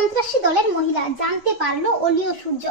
সন্ত্রাসী দলের মহিলা জানতে পারলো অলি ও সূর্য।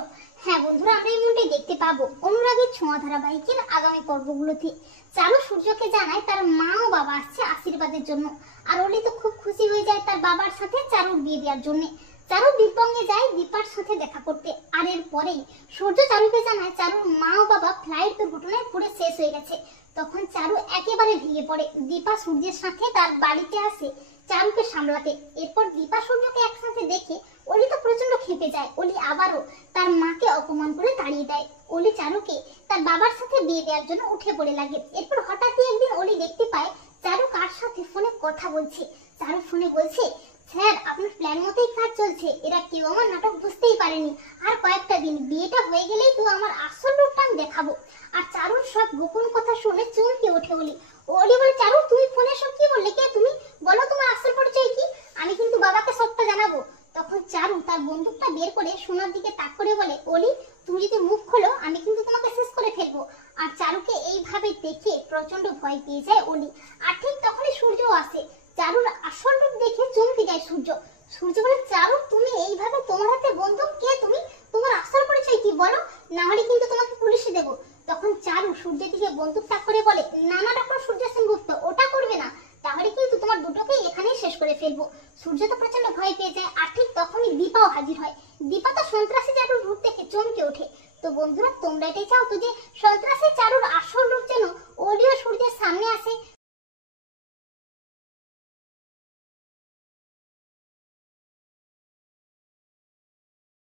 হ্যাঁ বন্ধুরা, আমরা এমনটাই দেখতে পাবো অনুরাগের ছোঁয়া ধারাবাহিকের আগামী পর্বগুলোতে। চারু সূর্যকে জানায় তার মা ও বাবা আসছে আশীর্বাদের জন্য, আর অলি তো খুব খুশি হয়ে যায় তার বাবার সাথে চারুর বিয়ে দেওয়ার জন্য। চারু দীপঙ্গে যায় দীপার সাথে দেখা করতে, আর এর পরেই সূর্য চারুকে জানায় চারুর মা ও বাবা ফ্লাইট দুর্ঘটনায় পুরো শেষ হয়ে গেছে। তখন চারু একেবারে ভেঙে পড়ে। দীপা সূর্যের সাথে তার বাড়িতে আসে চারুকে সামলাতে। এরপর দীপা সূর্যকে একসাথে দেখে অলি তো প্রচন্ড ক্ষেপে যায়। অলি আবারও তার মাকে অপমান করে তাড়িয়ে দেয়। অলি চারুকে তার বাবার সাথে বিয়ে দেওয়ার জন্য উঠে পড়ে লাগে। এরপর হঠাৎই একদিন অলি দেখতে পায় চারু কার সাথে ফোনে কথা বলছে। চারু ফোনে বলছে, স্যার আপনার প্ল্যান মতোই কাজ চলছে, এরা কেউ আমার নাটক বুঝতেই পারেনি, আর কয়েকটা দিন বিয়েটা হয়ে গেলেই তো আমার আসল রূপটা আমি দেখাবো। আর চারুর সব গোপন কথা শুনে চমকে ওঠে অলি। অলি বলে, চারু তুমি ফোনে সব কি বললে, কে তুমি, বলো তোমার আসল পরিচয় কি, আমি কিন্তু বাবাকে সবটা জানাবো। তখন চারু তার বন্দুকটা বের করে সোনার দিকে তাক করে বলে, অলি তুমি যদি মুখ খোলো আমি কিন্তু তোমাকে শেষ করে ফেলবো। আর চারুকে এইভাবে দেখে প্রচন্ড ভয় পেয়ে যায় অলি। আর ঠিক তখনই সূর্য আসে। চারুর আসল রূপ দেখে চমকে যায় সূর্য। সূর্য বলে, চারু তুমি এইভাবে তোমার হাতে বন্দুক, কে তুমি, তোমার আসল পরিচয় কি বলো, না হলে কিন্তু তোমাকে পুলিশে দেবো। তখন চারু সূর্যের দিকে বন্দুক তাক করে বলে, না না ডক্টর সূর্য সেনগুপ্ত, ওটা করবে না, তাহলে কিন্তু তোমার দুটোকেই এখানেই শেষ করে ফেলবো। সূর্য তো প্রচন্ড ভয় পেয়ে যায়। আর ঠিক তখনই দীপাও হাজির হয়। দীপা তো সন্ত্রাসী চারুর রূপ দেখে চমকে ওঠে। তো বন্ধুরা, তোমরা এটাই চাও তো যে সন্ত্রাসী চারুর আসল রূপ যেন অলি ও সূর্যের সামনে আসে?